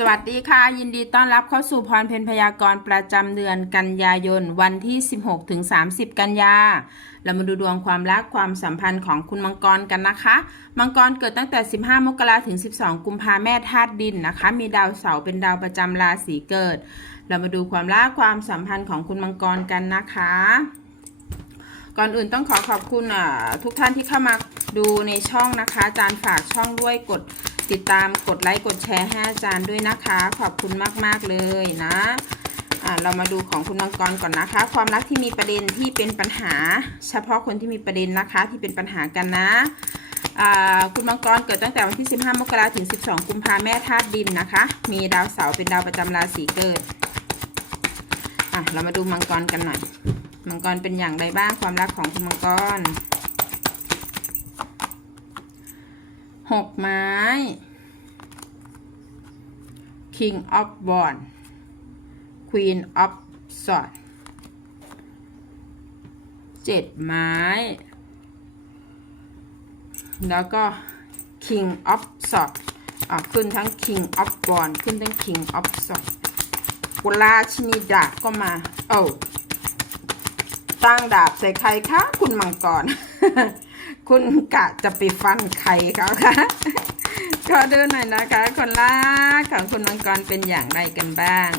สวัสดีค่ะ ยินดีต้อนรับเข้าสู่พรเพนพยากรณ์ประจำเดือนกันยายน วันที่ 16 ถึง 30 กันยา เรามาดูดวงความรักความสัมพันธ์ของคุณมังกรกันนะคะ มังกรเกิดตั้งแต่ 15 มกราถึง 12 กุมภาแม่ธาตุดินนะคะ มีดาวเสาร์เป็นดาวประจำราศีเกิด เรามาดูความรักความสัมพันธ์ของคุณมังกรกันนะคะ ก่อนอื่นต้องขอขอบคุณทุกท่านที่เข้ามาดูในช่องนะคะ อาจารย์ฝากช่องด้วยกด ติดตามกดไลค์กดแชร์ให้อาจารย์ด้วยนะคะ ขอบคุณมากๆเลยนะะเรามาดูของคุณมังกรก่อนนะคะ ความรักที่มีประเด็นที่เป็นปัญหา เฉพาะคนที่มีประเด็นนะคะที่เป็นปัญหากันนะคุณมังกรเกิดตั้งแต่วันที่ 15 มกราถึง 12 กุมภาแม่ธาตุดินนะคะ มีดาวเสาร์เป็นดาวประจำราศีเกิดเรามาดูมังกรกันหน่อย มังกรเป็นอย่างไรบ้างความรักของคุณมังกร หกไม้ King of w a n d Queen of Swords เจ็ดไม้ แล้วก็ King of Swords อะขึ้นทั้ง King of w a n d ขึ้นทั้ง King of Swords กุลาชินิดาก็มาโอ้ตั้งดาบใส่ใครคะคุณมังกร คุณกะจะไปฟันใครเขาคะขอดูหน่อยนะคะ คนรักของคุณมังกรเป็นอย่างไรกันบ้าง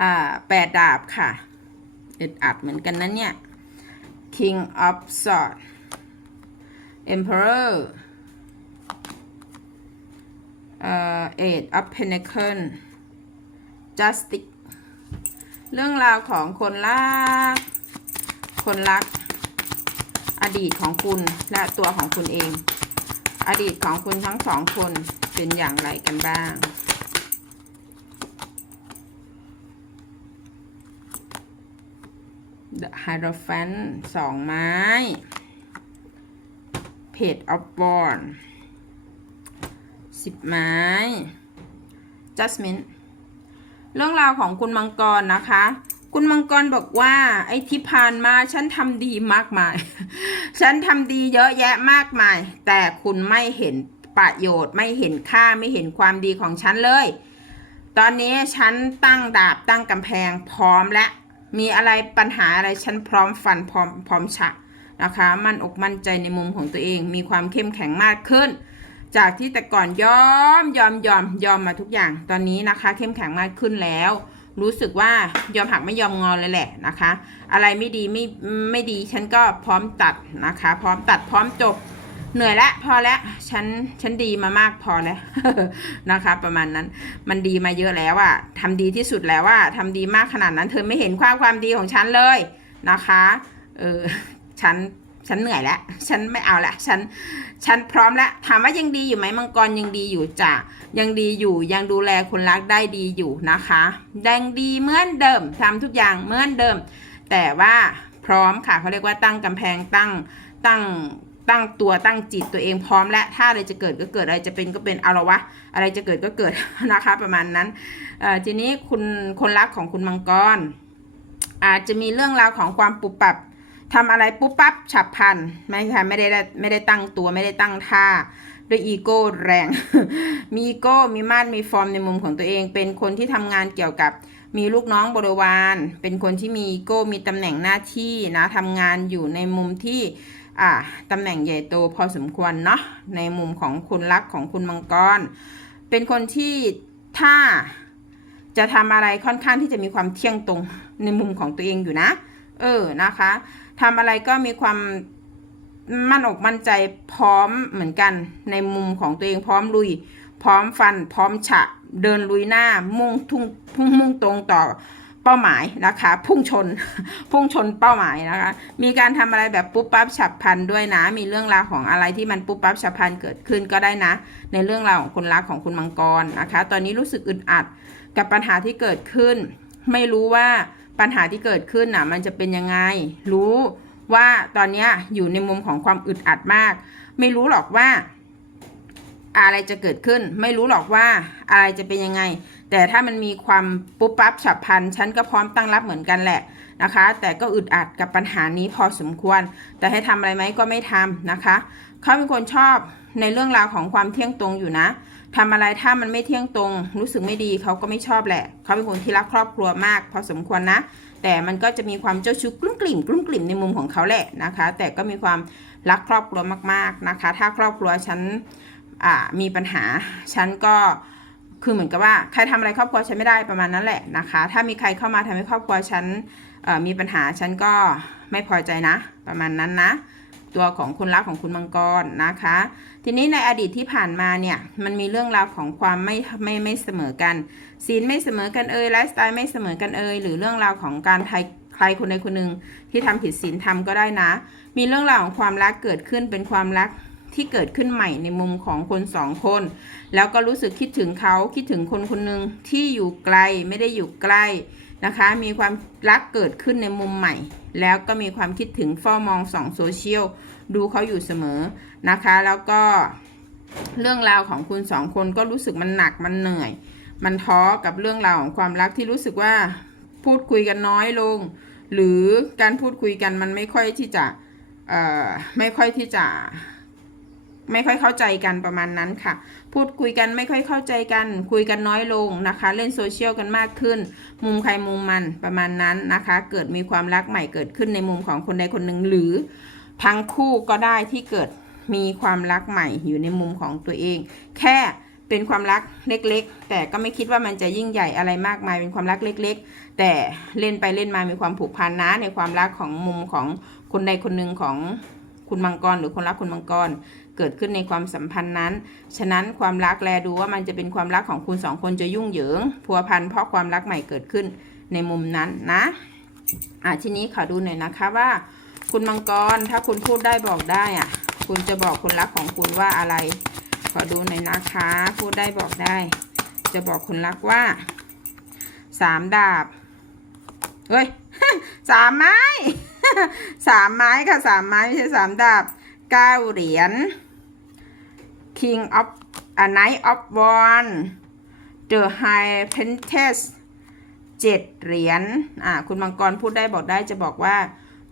อ่าแปดดาบค่ะอึดอัดเหมือนกันนะเนี่ย King of Swords Emperor เอ่อ Eight of Pentacles Justice เรื่องราวของคนรัก คนรัก อดีตของคุณและตัวของคุณเอง อดีตของคุณทั้งสองคนเป็นอย่างไรกันบ้าง The Hierophant สองไม้ Page of Wands สิบไม้ Judgment เรื่องราวของคุณมังกรนะคะ คุณมังกรบอกว่า ไอ้ที่ผ่านมาฉันทำดีมากมาย ฉันทำดีเยอะแยะมากมาย แต่คุณไม่เห็นประโยชน์ ไม่เห็นค่าไม่เห็นความดีของฉันเลย ตอนนี้ฉันตั้งดาบตั้งกำแพงพร้อมและมีอะไรปัญหาอะไรฉันพร้อมฟันพร้อมพร้อมฉะนะคะมั่นอกมั่นใจในมุมของตัวเองมีความเข้มแข็งมากขึ้น จากที่แต่ก่อนยอมยอมยอมยอมมาทุกอย่างตอนนี้นะคะ เข้มแข็งมากขึ้นแล้ว รู้สึกว่ายอมหักไม่ยอมงอเลยแหละนะคะ อะไรไม่ดีไม่ไม่ดีฉันก็พร้อมตัดนะคะ พร้อมตัดพร้อมจบเหนื่อยล้วพอแล้วฉันฉันดีมามากพอแล้วนะคะ ประมาณนั้นมันดีมาเยอะแล้วอะทำดีที่สุดแล้วว่าทำดีมากขนาดนั้น เธอไม่เห็นความความดีของฉันเลยนะคะเออฉัน ฉันเหนื่อยแล้ว ฉันไม่เอาละฉัน ฉันพร้อมแล้ว ถามว่ายังดีอยู่ไหมมังกรยังดีอยู่จ้ะ ยังดีอยู่ ยังดูแลคนรักได้ดีอยู่นะคะยังดีเหมือนเดิมทำทุกอย่างเหมือนเดิม แต่ว่าพร้อมค่ะเขาเรียกว่าตั้งกำแพงตั้ง ตั้ง ตั้งตัวตั้งจิตตัวเองพร้อมและถ้าอะไรจะเกิดก็เกิดอะไรจะเป็นก็เป็นเอาละวะ อะไรจะเกิดก็เกิดนะคะ ประมาณนั้นเอ่อทีนี้คุณคนรักของคุณมังกรอาจจะมีเรื่องราวของความปุบปับ ทำอะไรปุ๊บปั๊บฉับพลันไม่ค่ะไม่ได้ไม่ได้ตั้งตัวไม่ได้ตั้งท่าด้วยอีโก้แรง มีอีโก้มีมาดมีฟอร์มในมุมของตัวเอง เป็นคนที่ทำงานเกี่ยวกับมีลูกน้องบริวาร เป็นคนที่มีอีโก้มีตำแหน่งหน้าที่นะทำงานอยู่ในมุมที่อ่าตำแหน่งใหญ่โตพอสมควรเนาะในมุมของคุณรักของคุณมังกร เป็นคนที่ถ้าจะทำอะไรค่อนข้างที่จะมีความเที่ยงตรงในมุมของตัวเองอยู่นะ เออนะคะ ทำอะไรก็มีความมั่นอกมั่นใจพร้อมเหมือนกัน ในมุมของตัวเองพร้อมลุย พร้อมฟัน พร้อมฉะ เดินลุยหน้ามุ่งทุ่งพุ่งมุ่งตรงต่อเป้าหมายนะคะ พุ่งชน พุ่งชนเป้าหมายนะคะ มีการทำอะไรแบบปุ๊บปั๊บฉับพลันด้วยนะ มีเรื่องราวของอะไรที่มันปุ๊บปั๊บฉับพลันเกิดขึ้นก็ได้นะ ในเรื่องราวของคนรักของคุณมังกรนะคะ ตอนนี้รู้สึกอึดอัดกับปัญหาที่เกิดขึ้น ไม่รู้ว่า ปัญหาที่เกิดขึ้นน่ะมันจะเป็นยังไง รู้ว่าตอนนี้อยู่ในมุมของความอึดอัดมาก ไม่รู้หรอกว่า อะไรจะเกิดขึ้น ไม่รู้หรอกว่าอะไรจะเป็นยังไง แต่ถ้ามันมีความปุ๊บปั๊บฉับพลันฉันก็พร้อมตั้งรับเหมือนกันแหละนะคะ แต่ก็อึดอัดกับปัญหานี้พอสมควร แต่ให้ทำอะไรไหมก็ไม่ทำนะคะ เขาเป็นคนชอบในเรื่องราวของความเที่ยงตรงอยู่นะ ทำอะไรถ้ามันไม่เที่ยงตรง รู้สึกไม่ดีเขาก็ไม่ชอบแหละ เขาเป็นคนที่รักครอบครัวมาก พอสมควรนะ แต่มันก็จะมีความเจ้าชู้กลุ้มกลิ่มกลุ้มกลิ่มในมุมของเขาแหละนะคะ แต่ก็มีความรักครอบครัวมาก ๆนะคะ ถ้าครอบครัวฉันมีปัญหาฉันก็คือเหมือนกับว่าใครทำอะไรครอบครัวฉันไม่ได้ประมาณนั้นแหละนะคะ ถ้ามีใครเข้ามาทำให้ครอบครัวฉันมีปัญหาฉันก็ไม่พอใจนะ ประมาณนั้นนะ ตัวของคุณรักของคุณมังกรนะคะ ทีนี้ในอดีตที่ผ่านมาเนี่ยมันมีเรื่องราวของความไม่ไม่ไม่เสมอกันศีลไม่เสมอกันเอ่ยไลฟ์สไตล์ไม่เสมอกันเอ่ยหรือเรื่องราวของการใครใครคนใดคนหนึ่งที่ทำผิดศีลธรรมก็ได้นะ มีเรื่องราวของความรักเกิดขึ้นเป็นความรักที่เกิดขึ้นใหม่ในมุมของคนสองคน แล้วก็รู้สึกคิดถึงเขาคิดถึงคนคนหนึ่งที่อยู่ไกลไม่ได้อยู่ใกล้ นะคะ มีความรักเกิดขึ้นในมุมใหม่ แล้วก็มีความคิดถึงเฝ้ามองสองโซเชียลดูเขาอยู่เสมอนะคะ แล้วก็เรื่องราวของคุณสองคนก็รู้สึกมันหนักมันเหนื่อย มันท้อกับเรื่องราวของความรักที่รู้สึกว่าพูดคุยกันน้อยลง หรือการพูดคุยกันมันไม่ค่อยที่จะไม่ค่อยที่จะ ไม่ค่อยเข้าใจกันประมาณนั้นค่ะ พูดคุยกันไม่ค่อยเข้าใจกัน คุยกันน้อยลงนะคะ เล่นโซเชียลกันมากขึ้น มุมใครมุมมันประมาณนั้นนะคะ เกิดมีความรักใหม่เกิดขึ้นในมุมของคนใดคนหนึ่งหรือ ทั้งคู่ก็ได้ที่เกิดมีความรักใหม่อยู่ในมุมของตัวเอง แค่เป็นความรักเล็กๆ แต่ก็ไม่คิดว่ามันจะยิ่งใหญ่อะไรมากมายเป็นความรักเล็ก ๆ แต่เล่นไปเล่นมามีความผูกพันนะในความรักของมุมของคนใดคนหนึ่งของคุณมังกรหรือคนรักคุณมังกร เกิดขึ้นในความสัมพันธ์นั้น ฉะนั้นความรักแลดูว่ามันจะเป็นความรักของคุณสองคนจะยุ่งเหยิง พัวพันเพราะความรักใหม่เกิดขึ้นในมุมนั้นนะอะทีนี้ขอดูหน่อยนะคะว่า คุณมังกรถ้าคุณพูดได้บอกได้อะ คุณจะบอกคนรักของคุณว่าอะไร ขอดูหน่อยนะคะ พูดได้บอกได้ จะบอกคนรักว่าสามดาบเฮ้ยสามไม้สามไม้ค่ะสามไม้ไม่ใช่สามดาบเก้าเหรียญ King of a Knight of Wands The High Princess เจ็ดเหรียญอ่าคุณมังกรพูดได้บอกได้จะบอกว่า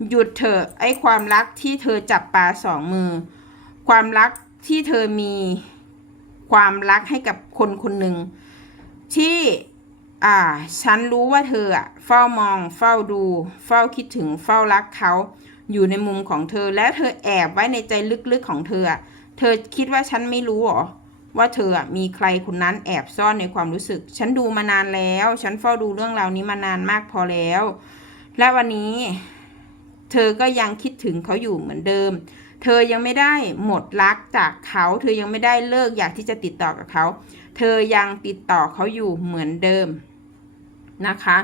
หยุดเถอะไอความรักที่เธอจับปลาสองมือ ความรักที่เธอมีความรักให้กับคนคนหนึ่งที่อ่าฉันรู้ว่าเธออะเฝ้ามองเฝ้าดู เฝ้าคิดถึงเฝ้ารักเขาอยู่ในมุมของเธอและเธอแอบไว้ในใจลึกๆของเธออะ เธอคิดว่าฉันไม่รู้หรอ ว่าเธอมีใครคนนั้นแอบซ่อนในความรู้สึก ฉันดูมานานแล้ว ฉันเฝ้าดูเรื่องราวนี้มานานมากพอแล้ว และวันนี้ เธอก็ยังคิดถึงเขาอยู่เหมือนเดิม เธอยังไม่ได้หมดรักจากเขา เธอยังไม่ได้เลิกอยากที่จะติดต่อกับเขา เธอยังติดต่อเขาอยู่เหมือนเดิมนะคะ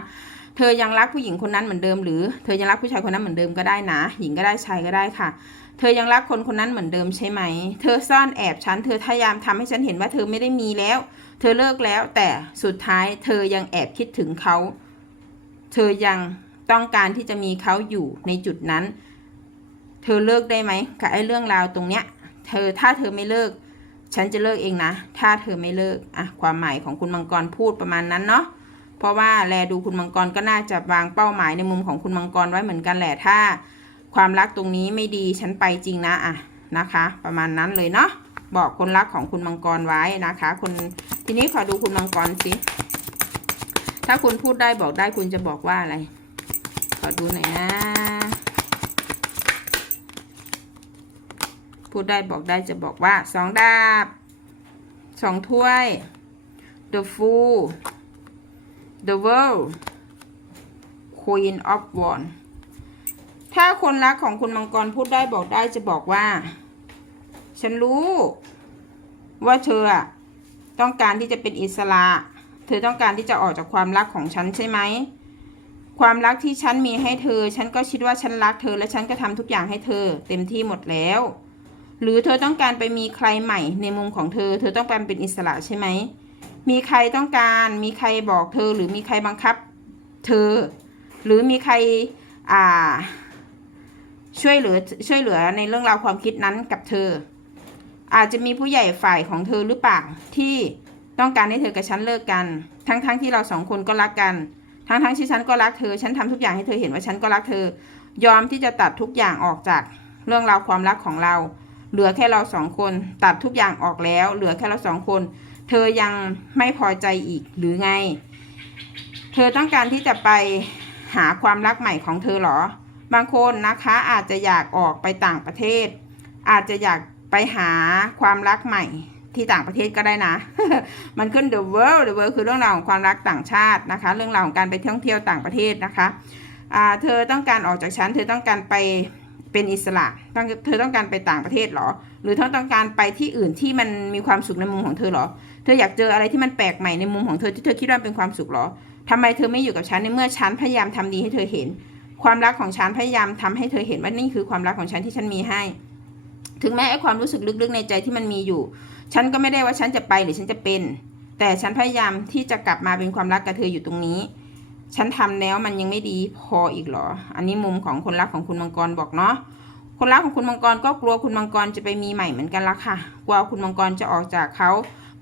เธอยังรักผู้หญิงคนนั้นเหมือนเดิมหรือ เธอยังรักผู้ชายคนนั้นเหมือนเดิมก็ได้นะ หญิงก็ได้ชายก็ได้ค่ะ เธอยังรักคนคนนั้นเหมือนเดิมใช่ไหม เธอซ่อนแอบฉัน เธอพยายามทำให้ฉันเห็นว่าเธอไม่ได้มีแล้ว เธอเลิกแล้ว แต่สุดท้ายเธอยังแอบคิดถึงเขา เธอยังต้องการที่จะมีเขาอยู่ในจุดนั้น เธอเลิกได้ไหมกับไอ้เรื่องราวตรงเนี้ย เธอถ้าเธอไม่เลิก ฉันจะเลิกเองนะ ถ้าเธอไม่เลิก อะ ความหมายของคุณมังกรพูดประมาณนั้นเนาะ เพราะว่าแลดูคุณมังกรก็น่าจะวางเป้าหมายในมุมของคุณมังกรไว้เหมือนกันแหละ ถ้า ความรักตรงนี้ไม่ดีฉันไปจริงนะอะนะคะ ประมาณนั้นเลยเนาะบอกคนรักของคุณมังกรไว้นะคะคุณทีนี้ขอดูคุณมังกรสิถ้าคุณพูดได้บอกได้คุณจะบอกว่าอะไร ขอดูหน่อยนะ พูดได้บอกได้จะบอกว่าสองดาบสองถ้วย the fool the world queen of wands ถ้าคนรักของคุณมังกรพูดได้บอกได้จะบอกว่า ฉันรู้ ว่าเธอต้องการที่จะเป็นอิสระ เธอต้องการที่จะออกจากความรักของฉันใช่ไหม ความรักที่ฉันมีให้เธอ ฉันก็คิดว่าฉันรักเธอ และฉันก็ทำทุกอย่างให้เธอ เต็มที่หมดแล้ว หรือเธอต้องการไปมีใครใหม่ในมุมของเธอ เธอต้องการเป็นอิสระใช่ไหม มีใครต้องการ มีใครบอกเธอ หรือมีใครบังคับ เธอ หรือมีใคร อ่า ช่วยเหลือช่วยเหลือในเรื่องราวความคิดนั้นกับเธอ อาจจะมีผู้ใหญ่ฝ่ายของเธอหรือเปล่าที่ต้องการให้เธอกับฉันเลิกกัน ทั้งๆทที่เราสองคนก็รักกัน ทั้งๆที่ฉันก็รักเธอ ฉันทำทุกอย่างให้เธอเห็นว่าฉันก็รักเธอ ยอมที่จะตัดทุกอย่างออกจากเรื่องราวความรักของเรา เหลือแค่เราสองคน ตัดทุกอย่างออกแล้ว เหลือแค่เราสองคน เธอยังไม่พอใจอีกหรือไง เธอต้องการที่จะไปหาความรักใหม่ของเธอหรอ บางคนนะคะอาจจะอยากออกไปต่างประเทศ อาจจะอยากไปหาความรักใหม่ที่ต่างประเทศก็ได้นะ มันขึ้น the world the world คือเรื่องราวของความรักต่างชาตินะคะ เรื่องราวของการไปท่องเที่ยวต่างประเทศนะคะเธอต้องการออกจากฉันเธอต้องการไปเป็นอิสระต้องเธอต้องการไปต่างประเทศเหรอ หรือเธอต้องการไปที่อื่นที่มันมีความสุขในมุมของเธอเหรอ เธออยากเจออะไรที่มันแปลกใหม่ในมุมของเธอที่เธอคิดว่าเป็นความสุขเหรอทำไมเธอไม่อยู่กับฉันในเมื่อฉันพยายามทำดีให้เธอเห็น ความรักของฉันพยายามทำให้เธอเห็นว่านี่คือความรักของฉันที่ฉันมีให้ ถึงแม้ไอ้ความรู้สึกลึกๆในใจที่มันมีอยู่ ฉันก็ไม่ได้ว่าฉันจะไปหรือฉันจะเป็น แต่ฉันพยายามที่จะกลับมาเป็นความรักกับเธออยู่ตรงนี้ ฉันทำแล้วมันยังไม่ดีพออีกหรอ อันนี้มุมของคนรักของคุณมังกรบอกเนาะ คนรักของคุณมังกรก็กลัวคุณมังกรจะไปมีใหม่เหมือนกันละค่ะ กลัวคุณมังกรจะออกจากเขา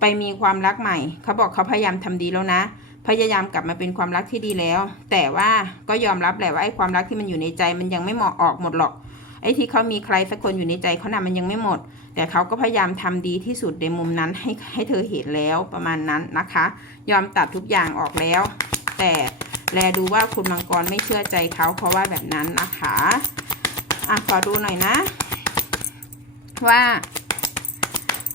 ไปมีความรักใหม่ เขาบอกเขาพยายามทำดีแล้วนะ พยายามกลับมาเป็นความรักที่ดีแล้ว แต่ว่าก็ยอมรับแหละว่าไอ้ความรักที่มันอยู่ในใจมันยังไม่เหมาะออกหมดหรอก ไอ้ที่เขามีใครสักคนอยู่ในใจเขาน่ะมันยังไม่หมด แต่เขาก็พยายามทำดีที่สุดในมุมนั้นให้ให้เธอเห็นแล้วประมาณนั้นนะคะ ยอมตัดทุกอย่างออกแล้ว แต่แลดูว่าคุณมังกรไม่เชื่อใจเขาเพราะว่าแบบนั้นนะคะอะขอดูหน่อยนะ ว่า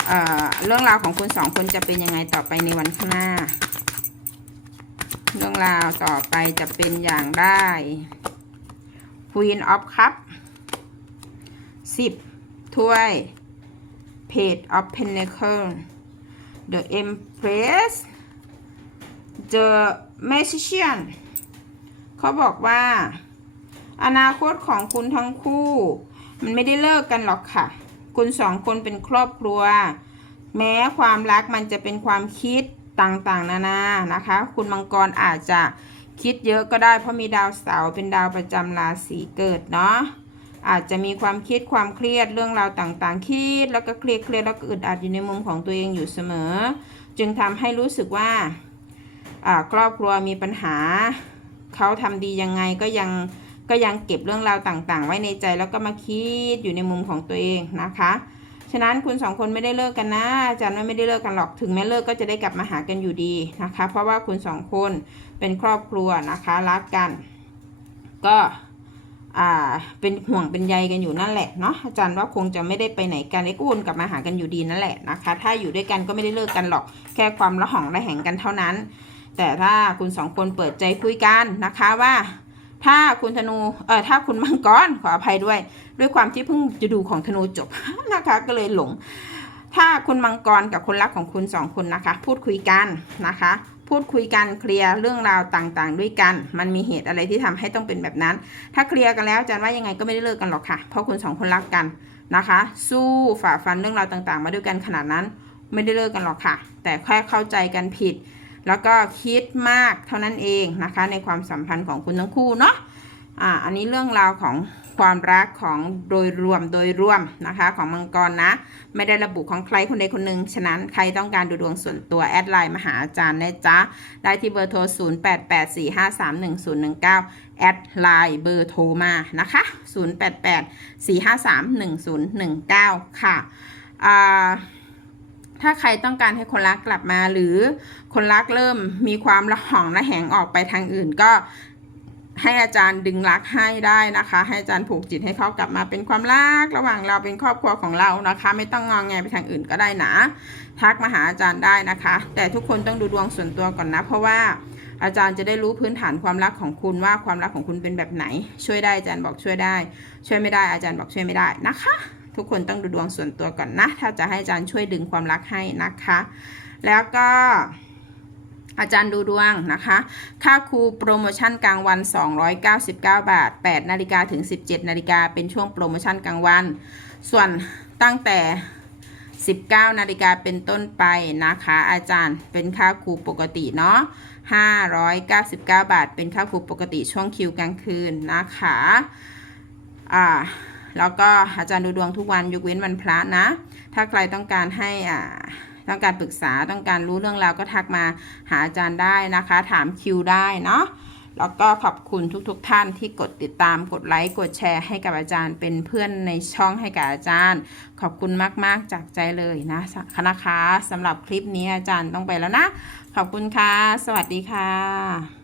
เอ่อเรื่องราวของคุณสองคนจะเป็นยังไงต่อไปในวันข้างหน้า เรื่องราวต่อไปจะเป็นอย่างไร Queen of Cup สิบถ้วย Page of Pentacle The Empress The Magician เขาบอกว่า อนาคตของคุณทั้งคู่ มันไม่ได้เลิกกันหรอกค่ะ คุณสองคนเป็นครอบครัว แม้ความรักมันจะเป็นความคิด ต่างๆ นานานะคะ คุณมังกรอาจจะคิดเยอะก็ได้เพราะมีดาวเสาร์เป็นดาวประจำราศีเกิดเนาะอาจจะมีความคิดความเครียดเรื่องราวต่างๆคิดแล้วก็เครียดเครียดแล้วก็อึดอัดอยู่ในมุมของตัวเองอยู่เสมอ จึงทำให้รู้สึกว่าอ่าครอบครัวมีปัญหา เขาทำดียังไงก็ยังก็ยังเก็บเรื่องราวต่างๆ ไว้ในใจแล้วก็มาคิดอยู่ในมุมของตัวเองนะคะ ฉะนั้นคุณสองคนไม่ได้เลิกกันนะอาจารย์ว่าไม่ได้เลิกกันหรอกถึงแม้เลิกก็จะได้กลับมาหากันอยู่ดีนะคะ เพราะว่าคุณสองคนเป็นครอบครัวนะคะรักกัน ก็อ่าเป็นห่วงเป็นใยกันอยู่นั่นแหละเนาะอาจารย์ว่าคงจะไม่ได้ไปไหนกันไอ้ก็วนกลับมาหากันอยู่ดีนั่นแหละนะคะ ถ้าอยู่ด้วยกันก็ไม่ได้เลิกกันหรอก แค่ความระหองระแหงกันเท่านั้น แต่ถ้าคุณสองคนเปิดใจคุยกันนะคะว่า ถ้าคุณธนูเออถ้าคุณมังกรขออภัยด้วย ด้วยความที่เพิ่งจะดูของธนูจบนะคะก็เลยหลง ถ้าคุณมังกรกับคนรักของคุณสองคนนะคะ พูดคุยกันนะคะพูดคุยกันเคลียร์เรื่องราวต่างๆ ด้วยกัน มันมีเหตุอะไรที่ทำให้ต้องเป็นแบบนั้น ถ้าเคลียร์กันแล้วอาจารย์ว่ายังไงก็ไม่ได้เลิกกันหรอกค่ะ เพราะคุณสองคนรักกันนะคะ สู้ฝ่าฟันเรื่องราวต่างๆ มาด้วยกันขนาดนั้น ไม่ได้เลิกกันหรอกค่ะ แต่แค่เข้าใจกันผิด แล้วก็คิดมากเท่านั้นเองนะคะ ในความสัมพันธ์ของคุณทั้งคู่เนาะอ่าอันนี้เรื่องราวของความรักของโดยรวมโดยรวมนะคะของมังกรนะ ไม่ได้ระบุของใครคนใดคนหนึ่งฉะนั้นใครต้องการดูดวงส่วนตัว แอดไลน์มาหาอาจารย์นะจ๊ะ ได้ที่เบอร์โทร 0884531019 แอดไลน์เบอร์โทรมานะคะ 0884531019 ค่ะอ่า ถ้าใครต้องการให้คนรักกลับมาหรือคนรักเริ่มมีความระหองระแหงออกไปทางอื่นก็ให้อาจารย์ดึงรักให้ได้นะคะ ให้อาจารย์ผูกจิตให้เขากลับมาเป็นความรักระหว่างเราเป็นครอบครัวของเรานะคะ ไม่ต้องงองแงไปทางอื่นก็ได้นะทักมาหาอาจารย์ได้นะคะ แต่ทุกคนต้องดูดวงส่วนตัวก่อนนะ เพราะว่าอาจารย์จะได้รู้พื้นฐานความรักของคุณว่าความรักของคุณเป็นแบบไหน ช่วยได้อาจารย์บอกช่วยได้ ช่วยไม่ได้อาจารย์บอกช่วยไม่ได้นะคะ ทุกคนต้องดูดวงส่วนตัวก่อนนะ ถ้าจะให้อาจารย์ช่วยดึงความรักให้นะคะ แล้วก็อาจารย์ดูดวงนะคะ ค่าครูโปรโมชั่นกลางวัน 299 บาท 8 นาฬิกาถึง 17 นาฬิกาเป็นช่วงโปรโมชั่นกลางวัน ส่วนตั้งแต่ 19 นาฬิกาเป็นต้นไปนะคะ อาจารย์เป็นค่าครูปกติเนาะ 599 บาท เป็นค่าครูปกติช่วงคิวกลางคืนนะคะ อ่า แล้วก็อาจารย์ดูดวงทุกวันยกเว้นวันพระนะ ถ้าใครต้องการให้อ่าต้องการปรึกษาต้องการรู้เรื่องราวก็ทักมาหาอาจารย์ได้นะคะ ถามคิวได้เนาะแล้วก็ขอบคุณทุกๆทท่านที่กดติดตามกดไลค์กดแชร์ให้กับอาจารย์เป็นเพื่อนในช่องให้กับอาจารย์ ขอบคุณมาก ๆ จากใจเลยนะนะคะสำหรับคลิปนี้อาจารย์ต้องไปแล้วนะ ขอบคุณค่ะ สวัสดีค่ะ